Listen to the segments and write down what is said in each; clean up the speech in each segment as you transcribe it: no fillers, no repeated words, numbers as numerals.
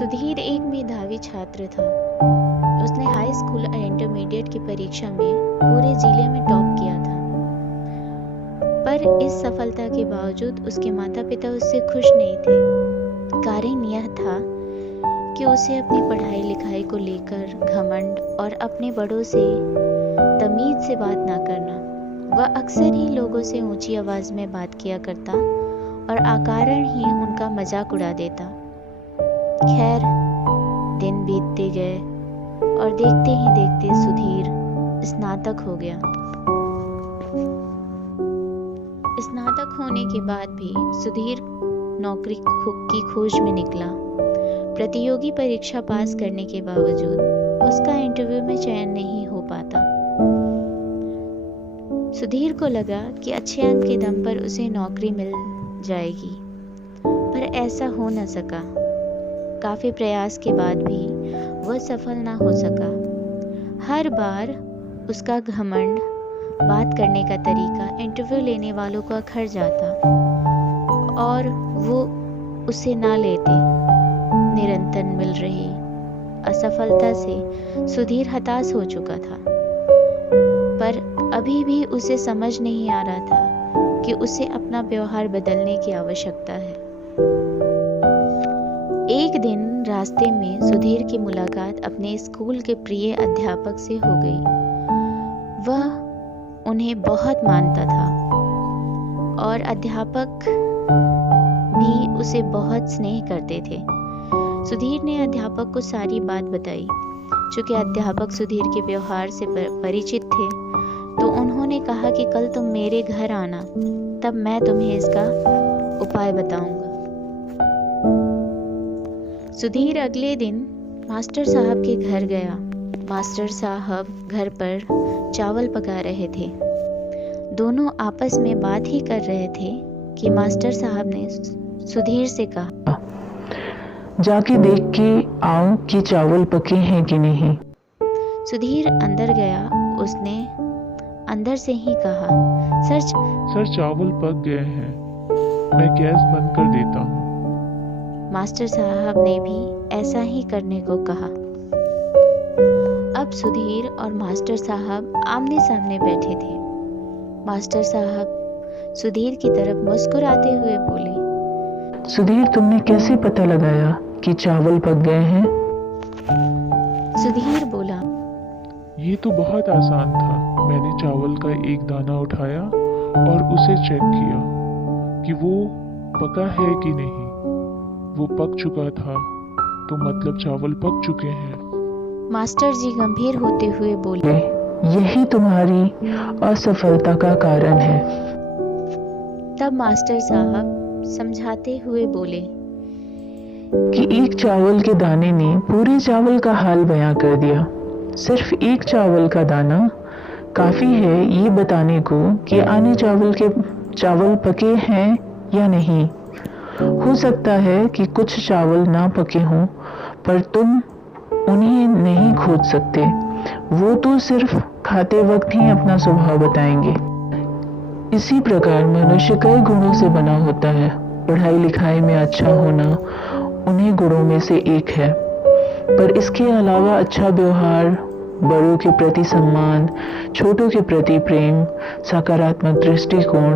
सुधीर एक मेधावी छात्र था। उसने हाई स्कूल और इंटरमीडिएट की परीक्षा में पूरे जिले में टॉप किया था। पर इस सफलता के बावजूद उसके माता पिता उससे खुश नहीं थे। कारण यह था कि उसे अपनी पढ़ाई लिखाई को लेकर घमंड और अपने बड़ों से तमीज से बात ना करना। वह अक्सर ही लोगों से ऊंची आवाज में बात किया करता और अकारण ही उनका मजाक उड़ा देता। खैर, दिन बीतते गए और देखते ही देखते सुधीर स्नातक हो गया। स्नातक होने के बाद भी सुधीर नौकरी की खोज में निकला। प्रतियोगी परीक्षा पास करने के बावजूद उसका इंटरव्यू में चयन नहीं हो पाता। सुधीर को लगा कि अच्छे अंक के दम पर उसे नौकरी मिल जाएगी, पर ऐसा हो न सका। काफी प्रयास के बाद भी वह सफल ना हो सका। हर बार उसका घमंड, बात करने का तरीका इंटरव्यू लेने वालों को अखर जाता और वो उसे ना लेते। निरंतर मिल रही असफलता से सुधीर हताश हो चुका था, पर अभी भी उसे समझ नहीं आ रहा था कि उसे अपना व्यवहार बदलने की आवश्यकता है। एक दिन रास्ते में सुधीर की मुलाकात अपने स्कूल के प्रिय अध्यापक से हो गई। वह उन्हें बहुत मानता था और अध्यापक भी उसे बहुत स्नेह करते थे। सुधीर ने अध्यापक को सारी बात बताई। चूंकि अध्यापक सुधीर के व्यवहार से परिचित थे, तो उन्होंने कहा कि कल तुम मेरे घर आना, तब मैं तुम्हें इसका उपाय बताऊंगा। सुधीर अगले दिन मास्टर साहब के घर गया। मास्टर साहब घर पर चावल पका रहे थे। दोनों आपस में बात ही कर रहे थे कि मास्टर साहब ने सुधीर से कहा, जाके देख के आओ कि चावल पके हैं कि नहीं। सुधीर अंदर गया। उसने अंदर से ही कहा, सर चावल पक गए हैं, मैं गैस बंद कर देता हूँ। मास्टर साहब ने भी ऐसा ही करने को कहा। अब सुधीर और मास्टर साहब आमने सामने बैठे थे। मास्टर साहब सुधीर की तरफ मुस्कुराते हुए बोले, सुधीर, तुमने कैसे पता लगाया कि चावल पक गए हैं? सुधीर बोला, ये तो बहुत आसान था। मैंने चावल का एक दाना उठाया और उसे चेक किया कि वो पका है कि नहीं। वो पक चुका था, तो मतलब चावल पक चुके हैं। मास्टर जी गंभीर होते हुए बोले, यही तुम्हारी असफलता का कारण है। तब मास्टर साहब समझाते हुए बोले कि एक चावल के दाने ने पूरे चावल का हाल बयां कर दिया। सिर्फ एक चावल का दाना काफी है ये बताने को कि आने चावल पके हैं या नहीं। हो सकता है कि कुछ चावल ना पके हों, पर तुम उन्हें नहीं खोज सकते। वो तो सिर्फ खाते वक्त ही अपना स्वभाव बताएंगे। इसी प्रकार मनुष्य कई गुणों से बना होता है। पढ़ाई लिखाई में अच्छा होना उन्हीं गुणों में से एक है, पर इसके अलावा अच्छा व्यवहार, बड़ों के प्रति सम्मान, छोटों के प्रति प्रेम, सकारात्मक दृष्टिकोण,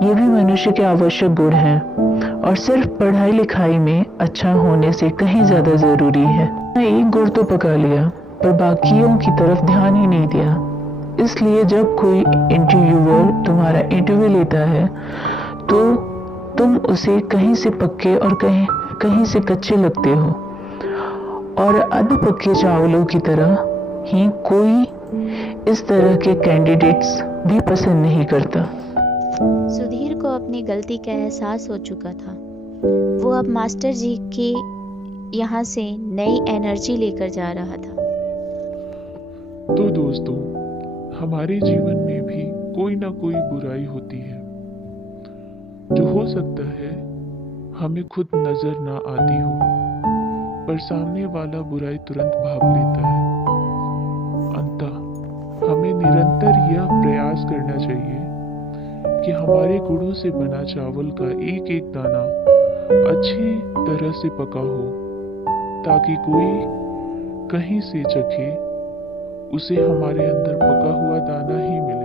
ये भी मनुष्य के आवश्यक गुण हैं और सिर्फ पढ़ाई लिखाई में अच्छा होने से कहीं ज्यादा जरूरी है। एक गुण तो पका लिया, पर बाकियों की तरफ ध्यान ही नहीं दिया। इसलिए जब कोई इंटरव्यूअर तुम्हारा इंटरव्यू लेता है, तो तुम उसे कहीं से पक्के और कहीं से कच्चे लगते हो, और अध पक्के चावलों की तरह ही कोई इस तरह के कैंडिडेट्स भी पसंद नहीं करता। सुधीर को अपनी गलती का एहसास हो चुका था। वो अब मास्टर जी के यहाँ से नई एनर्जी लेकर जा रहा था। तो दोस्तों, हमारे जीवन में भी कोई ना कोई बुराई होती है, जो हो सकता है हमें खुद नजर ना आती हो, पर सामने वाला बुराई तुरंत भाप लेता है। अंततः हमें निरंतर यह प्रयास करना चाहिए कि हमारे गुणों से बना चावल का एक एक दाना अच्छी तरह से पका हो, ताकि कोई कहीं से चखे, उसे हमारे अंदर पका हुआ दाना ही मिले।